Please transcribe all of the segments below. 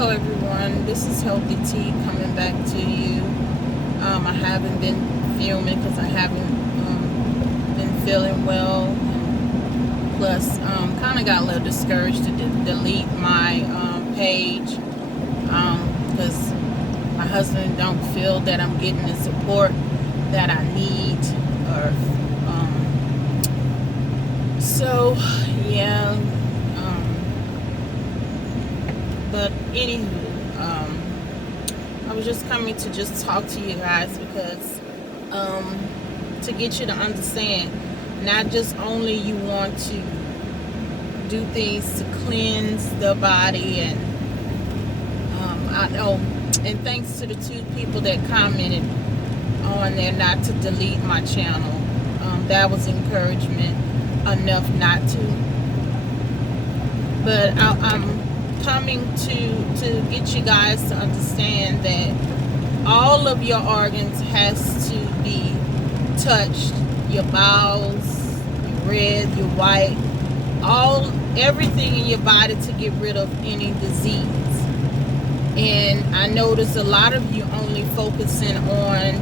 Hello everyone, this is Healthy Tea coming back to you. I haven't been filming because I haven't been feeling well. Plus, kind of got a little discouraged to delete my page because my husband don't feel that I'm getting the support that I need. So yeah. But anywho, I was just coming to just talk to you guys because to get you to understand, not just only you want to do things to cleanse the body, and I know, and thanks to the 2 people that commented on there not to delete my channel, that was encouragement enough not to. But I'm coming to get you guys to understand that all of your organs has to be touched. Your bowels, your red, your white, everything in your body to get rid of any disease. And I notice a lot of you only focusing on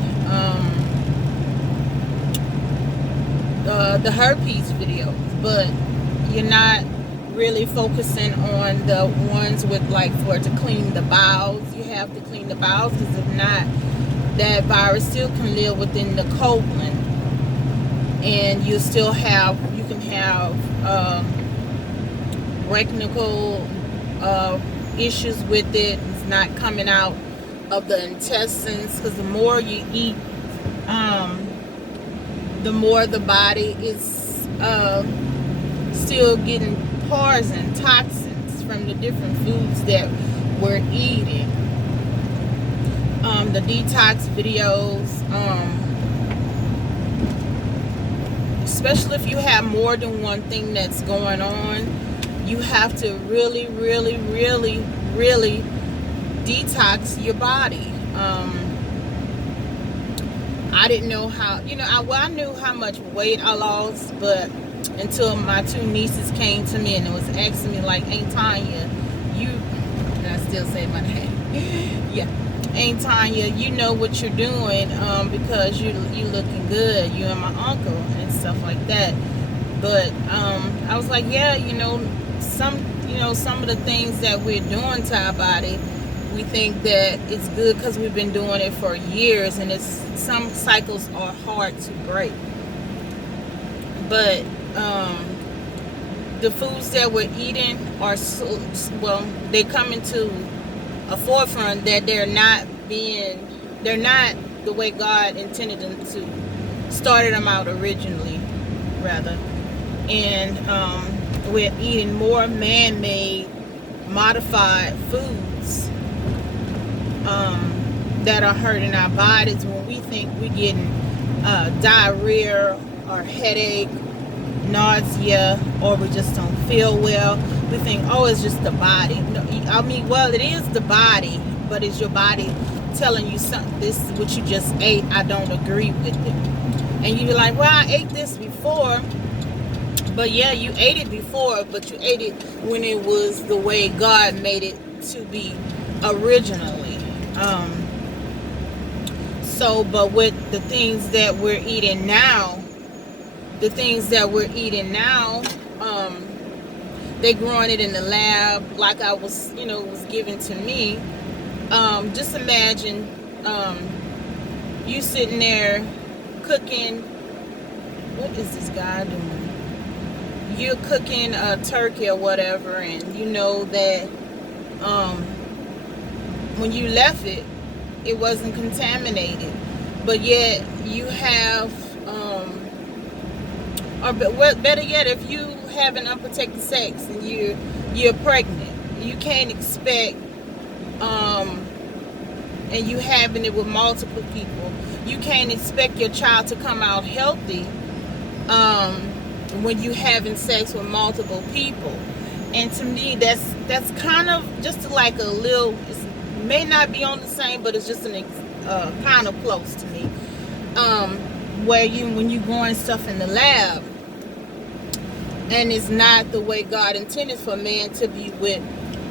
the herpes videos, but you're not really focusing on the ones with, like, for to clean the bowels. You have to clean the bowels, because if not, that virus still can live within the colon, and you can have rectal issues with it. It's not coming out of the intestines, because the more you eat, the more the body is still getting pores and toxins from the different foods that we're eating. The detox videos, especially if you have more than one thing that's going on, you have to really detox your body. I didn't know how, I knew how much weight I lost, but until my 2 nieces came to me and it was asking me, like, Aunt Tanya, and I still say my name, yeah, Aunt Tanya, you know what you're doing, because you looking good, you and my uncle, and stuff like that. But I was like, yeah, some of the things that we're doing to our body, we think that it's good because we've been doing it for years, and some cycles are hard to break. But the foods that we're eating are they come into a forefront that they're not the way God intended them to, started them out originally, rather. And we're eating more man-made, modified foods that are hurting our bodies, when we think we're getting diarrhea or headache, nausea, or we just don't feel well. We think, oh, it's just the body. No, well, it is the body, but is your body telling you something? This is what you just ate, I don't agree with it. And you're like, well, I ate this before. But yeah, you ate it before, but you ate it when it was the way God made it to be originally. But with the things that we're eating now, they growing it in the lab, like I was, was given to me. Just imagine you sitting there cooking. What is this guy doing? You're cooking a turkey or whatever, and you know that when you left it, it wasn't contaminated, but yet you have, or better yet, if you having unprotected sex and you're pregnant, you can't expect, and you having it with multiple people, you can't expect your child to come out healthy when you having sex with multiple people. And to me, that's kind of just like a little, it may not be on the same, but it's just kind of close to me. Where when you growing stuff in the lab, and it's not the way God intended for man to be with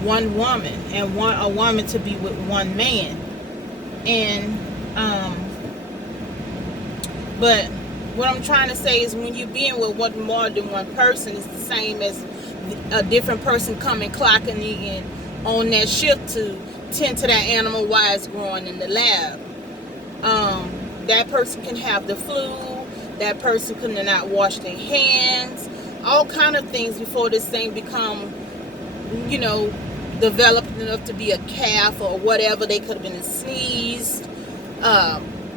one woman, and a woman to be with one man. And but what I'm trying to say is, when you're being with more than one person, it's the same as a different person coming clocking in on that shift to tend to that animal while it's growing in the lab. That person can have the flu. That person could not wash their hands. All kind of things before this thing become, you know, developed enough to be a calf or whatever. They could have been sneezed,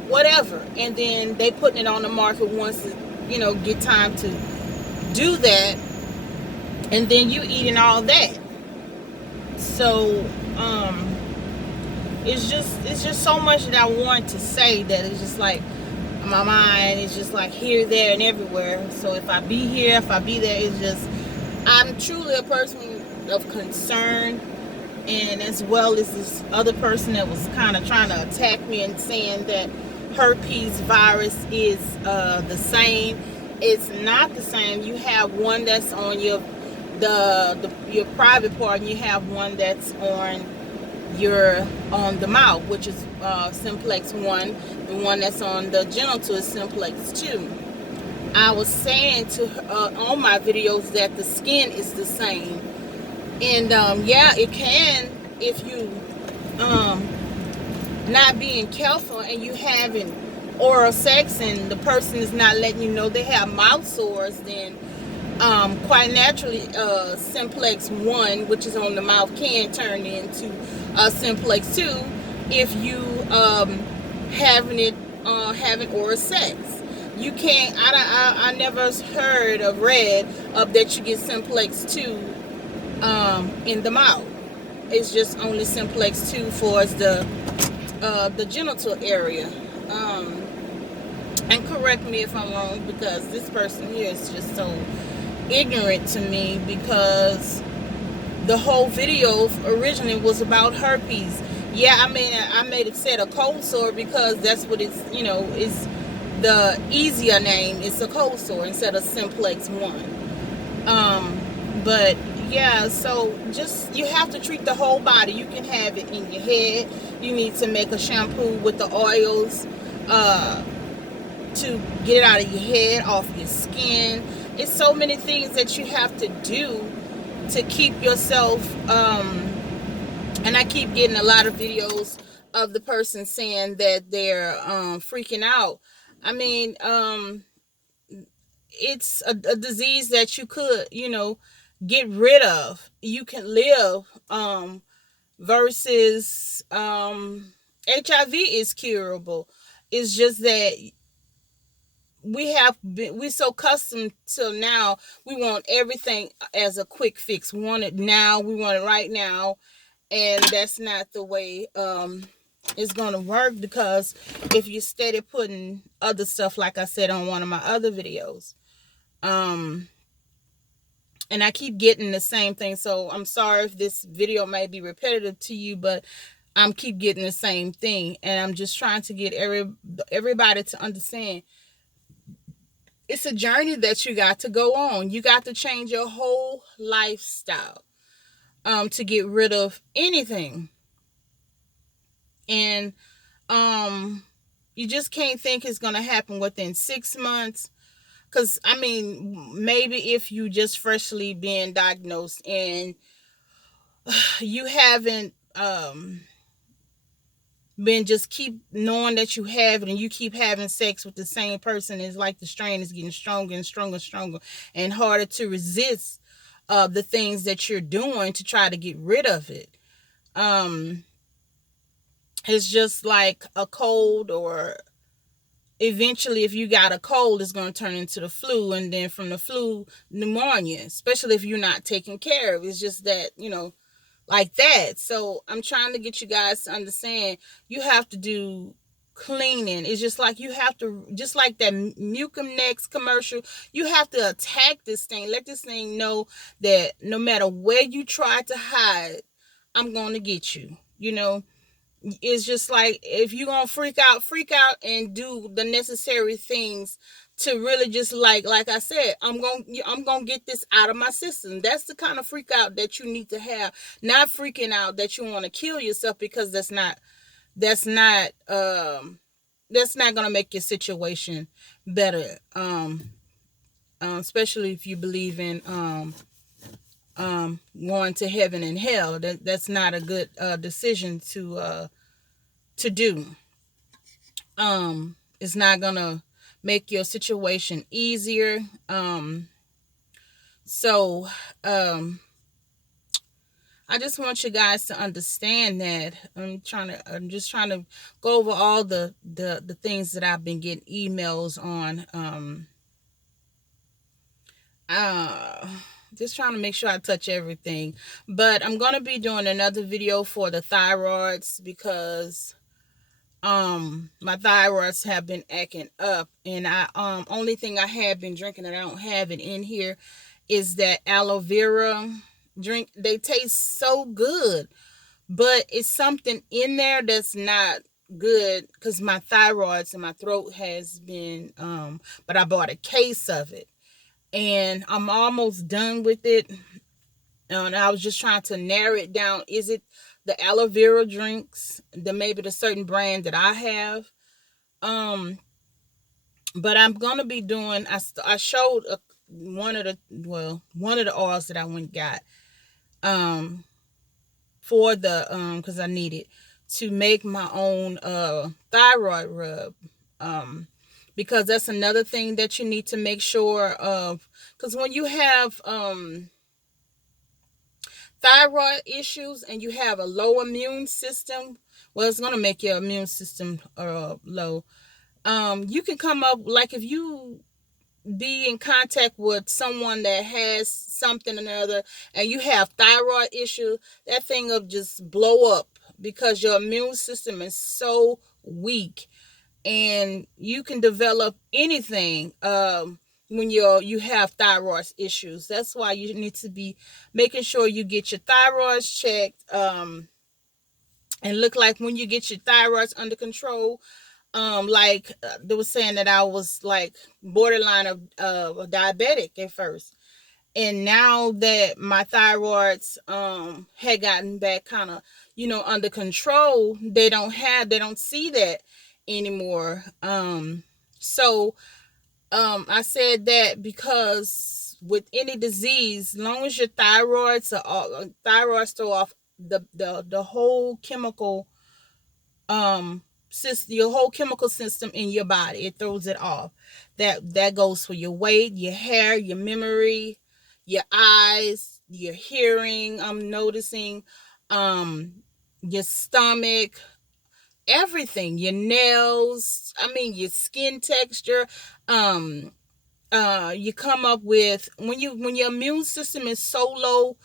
whatever. And then they putting it on the market once it, get time to do that. And then you eating all that. So, it's just so much that I want to say that it's just like my mind is just like here, there, and everywhere. So if I be here, if I be there, it's just, I'm truly a person of concern. And as well as this other person that was kind of trying to attack me and saying that herpes virus is the same. It's not the same. You have one that's on your private part, and you have one that's on the mouth, which is Simplex 1. The one that's on the genital is Simplex 2. I was saying to her on my videos that the skin is the same. And yeah, it can, if you not being careful and you having oral sex and the person is not letting you know they have mouth sores, then quite naturally Simplex 1, which is on the mouth, can turn into Simplex 2 if you having oral sex. You can't, I never heard or read that you get Simplex 2 in the mouth. It's just only Simplex 2 for the genital area. And correct me if I'm wrong, because this person here is just so ignorant to me, because the whole video originally was about herpes. Yeah, I made it said a cold sore because that's what it's, is the easier name. It's a cold sore instead of Simplex 1. But yeah, so just, you have to treat the whole body. You can have it in your head. You need to make a shampoo with the oils to get it out of your head, off your skin. It's so many things that you have to do to keep yourself, and I keep getting a lot of videos of the person saying that they're freaking out. I mean, it's a disease that you could, get rid of. You can live, versus HIV is curable. It's just that we're so accustomed to now, we want everything as a quick fix. We want it now, we want it right now. And that's not the way it's going to work, because if you steady putting other stuff, like I said on one of my other videos, and I keep getting the same thing, so I'm sorry if this video may be repetitive to you, but I'm keep getting the same thing, and I'm just trying to get everybody to understand it's a journey that you got to go on. You got to change your whole lifestyle to get rid of anything. And you just can't think it's going to happen within 6 months. Because, I mean, maybe if you just freshly been diagnosed and you haven't been, just keep knowing that you have it, and you keep having sex with the same person, it's like the strain is getting stronger and stronger and stronger, and harder to resist the things that you're doing to try to get rid of it. It's just like a cold, or eventually if you got a cold, it's going to turn into the flu, and then from the flu, pneumonia, especially if you're not taking care of it. It's just that, like that. So I'm trying to get you guys to understand, you have to do cleaning. It's just like you have to, just like that Mucum Next commercial, you have to attack this thing. Let this thing know that no matter where you try to hide, I'm going to get you, it's just like, if you're gonna freak out and do the necessary things to really just like I said, I'm gonna get this out of my system. That's the kind of freak out that you need to have, not freaking out that you want to kill yourself, because that's not that's not gonna make your situation better. Especially if you believe in going to heaven and hell. That's not a good decision to do. It's not gonna make your situation easier. So I just want you guys to understand that I'm just trying to go over all the things that I've been getting emails on. Uh just trying to make sure I touch everything. But I'm gonna be doing another video for the thyroids, because my thyroids have been acting up, and I only thing I have been drinking, and I don't have it in here, is that aloe vera drink. They taste so good, but it's something in there that's not good, because my thyroids and my throat has been but I bought a case of it, and I'm almost done with it. And I was just trying to narrow it down. Is it the aloe vera drinks, maybe the certain brand that I have? But I'm gonna be doing. I showed one of the oils that I went and got for the because I needed to make my own thyroid rub. Because that's another thing that you need to make sure of, because when you have thyroid issues and you have a low immune system, well, it's going to make your immune system low. You can come up, like, if you be in contact with someone that has something or another and you have thyroid issue, that thing will just blow up, because your immune system is so weak, and you can develop anything when you have thyroid issues. That's why you need to be making sure you get your thyroids checked, and look like when you get your thyroids under control. Like they were saying that I was like borderline of diabetic at first, and now that my thyroids had gotten back kind of under control, they don't see that anymore. So I said that because with any disease, as long as your thyroids throw off the whole chemical system, your whole chemical system in your body, it throws it off. That goes for your weight, your hair, your memory, your eyes, your hearing. I'm noticing, your stomach, everything, your nails. I mean, your skin texture. You come up with, when your immune system is so low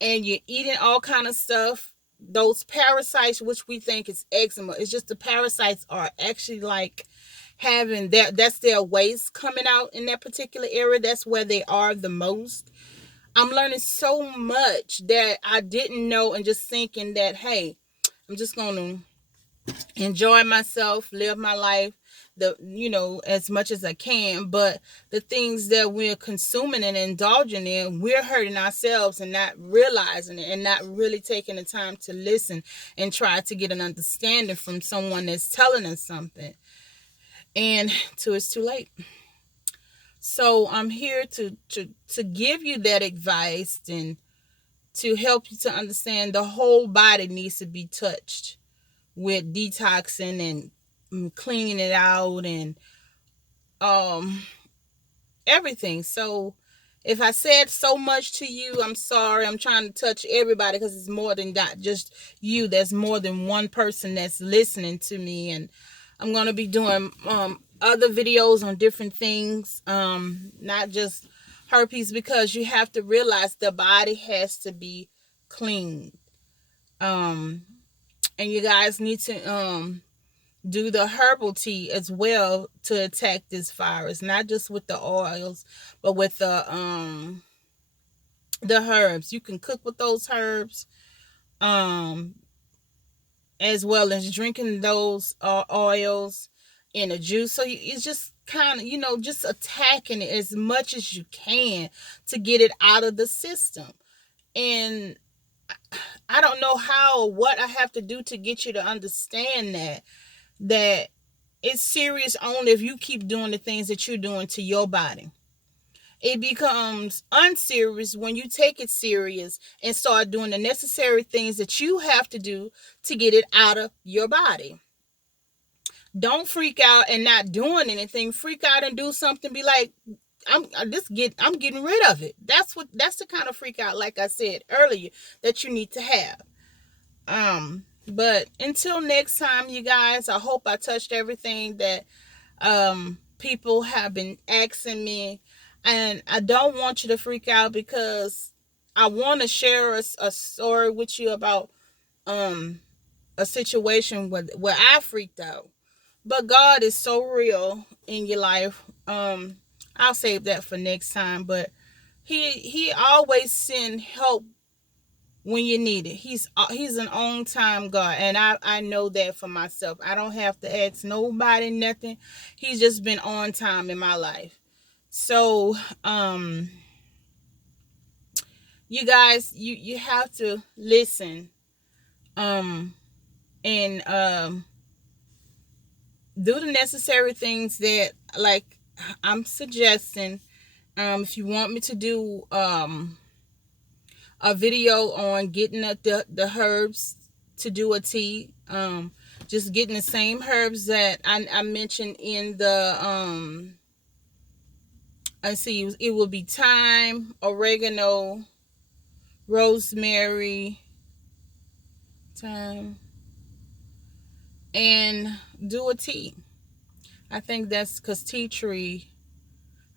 and you're eating all kind of stuff, those parasites, which we think is eczema, it's just the parasites are actually like having that's their waste coming out in that particular area. That's where they are the most. I'm learning so much that I didn't know, and just thinking that, hey, I'm just going to enjoy myself, live my life, as much as I can. But the things that we're consuming and indulging in, we're hurting ourselves and not realizing it, and not really taking the time to listen and try to get an understanding from someone that's telling us something. And it's too late. So I'm here to give you that advice, and to help you to understand the whole body needs to be touched with detoxing and cleaning it out, and everything. So if I said so much to you, I'm sorry. I'm trying to touch everybody, because it's more than that, just you. There's more than one person that's listening to me, and I'm going to be doing other videos on different things, not just herpes, because you have to realize the body has to be cleaned. And you guys need to do the herbal tea as well to attack this virus, not just with the oils, but with the herbs. You can cook with those herbs. as well as drinking those oils in a juice. So it's just kind of, just attacking it as much as you can to get it out of the system. And I don't know how or what I have to do to get you to understand that it's serious only if you keep doing the things that you're doing to your body. It becomes unserious when you take it serious and start doing the necessary things that you have to do to get it out of your body. Don't freak out and not doing anything. Freak out and do something. Be like, I'm getting rid of it. That's the kind of freak out, like I said earlier, that you need to have. But until next time, you guys, I hope I touched everything that people have been asking me. And I don't want you to freak out, because I want to share a story with you about a situation where I freaked out. But God is so real in your life. I'll save that for next time. But He always send help when you need it. He's an on time God, and I know that for myself. I don't have to ask nobody nothing. He's just been on time in my life. So you guys, you have to listen and do the necessary things that, like, I'm suggesting. If you want me to do a video on getting the herbs to do a tea, just getting the same herbs that I mentioned in the I see it will be thyme, oregano, rosemary, thyme, and do a tea. I think that's because tea tree,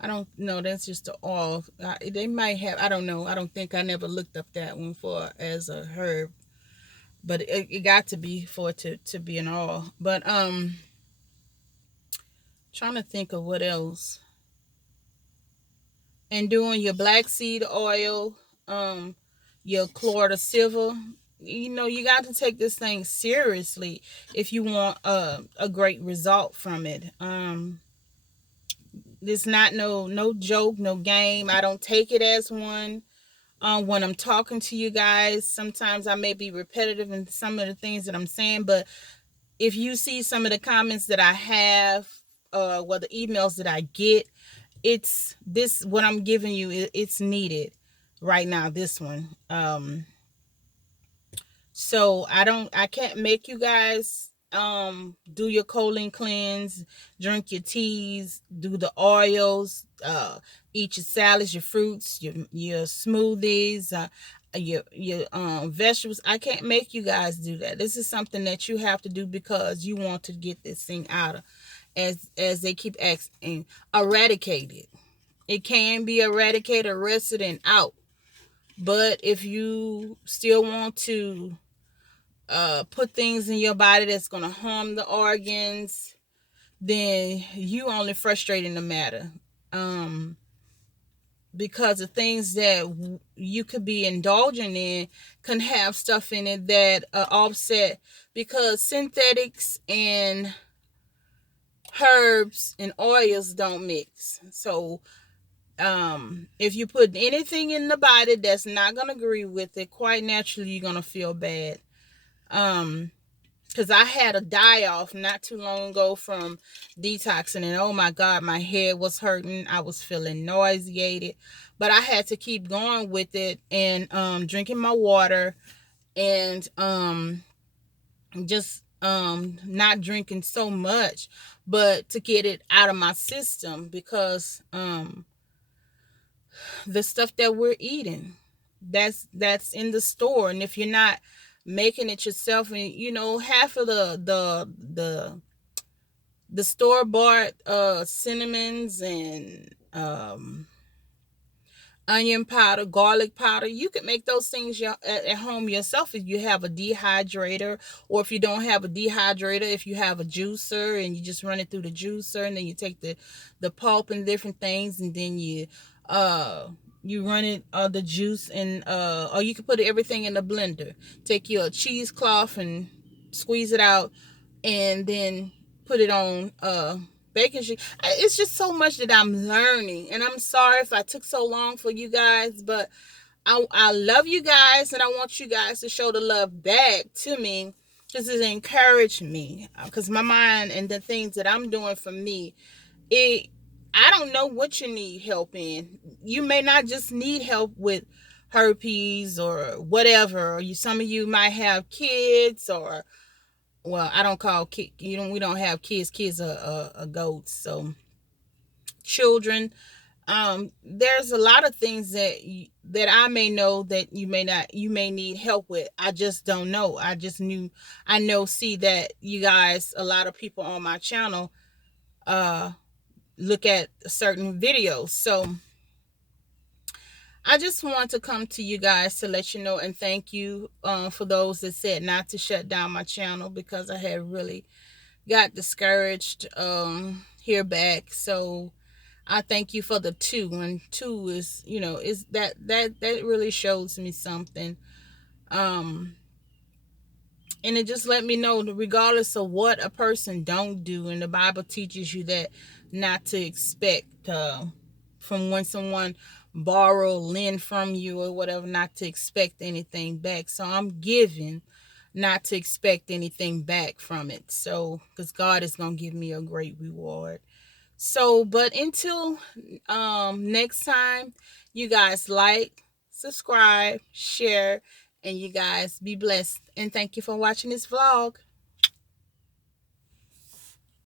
I don't know, that's just the oil. They might have, I don't know. I don't think, I never looked up that one for as a herb, but it got to be for it to be an oil. But trying to think of what else. And doing your black seed oil, your chlor de silver. You got to take this thing seriously if you want a great result from it. It's not no joke, no game. I don't take it as one. When I'm talking to you guys, sometimes I may be repetitive in some of the things that I'm saying, but if you see some of the comments that I have, the emails that I get, it's this, what I'm giving you, it's needed right now, this one. So I can't make you guys do your colon cleanse, drink your teas, do the oils, eat your salads, your fruits, your smoothies, your vegetables. I can't make you guys do that. This is something that you have to do because you want to get this thing out of, as they keep asking, eradicated. It can be eradicated, arrested, and out. But if you still want to put things in your body that's going to harm the organs, then you only frustrating the matter. Because the things that you could be indulging in can have stuff in it that offset, because synthetics and herbs and oils don't mix. So if you put anything in the body that's not going to agree with it, quite naturally you're going to feel bad. Because I had a die-off not too long ago from detoxing, and oh my God, my head was hurting. I was feeling nauseated, but I had to keep going with it, and drinking my water, and just not drinking so much, but to get it out of my system, because the stuff that we're eating, that's in the store, and if you're not making it yourself, and half of the store bought cinnamons and onion powder, garlic powder, you can make those things at home yourself if you have a dehydrator, or if you don't have a dehydrator, if you have a juicer and you just run it through the juicer, and then you take the pulp and different things, and then you run it the juice, and or you can put everything in the blender. Take your cheesecloth and squeeze it out, and then put it on baking sheet. It's just so much that I'm learning, and I'm sorry if I took so long for you guys, but I love you guys, and I want you guys to show the love back to me, because it encouraged me, because my mind and the things that I'm doing for me, it I don't know what you need help in. You may not just need help with herpes or whatever, or some of you might have kids, or, well, I don't call kids, we don't have kids. Kids are goats. So children, there's a lot of things that I may know that you may not, you may need help with. I just don't know. I know, see that you guys, a lot of people on my channel uh look at certain videos. So I just want to come to you guys to let you know and thank you, for those that said not to shut down my channel, because I had really got discouraged here back. So I thank you for the two. And two is, is that really shows me something. Um and it just let me know that regardless of what a person don't do, and the Bible teaches you that not to expect, from when someone borrow, lend from you or whatever, not to expect anything back. So I'm giving, not to expect anything back from it. So, because God is going to give me a great reward. So, but until next time, you guys like, subscribe, share, and you guys be blessed. And thank you for watching this vlog.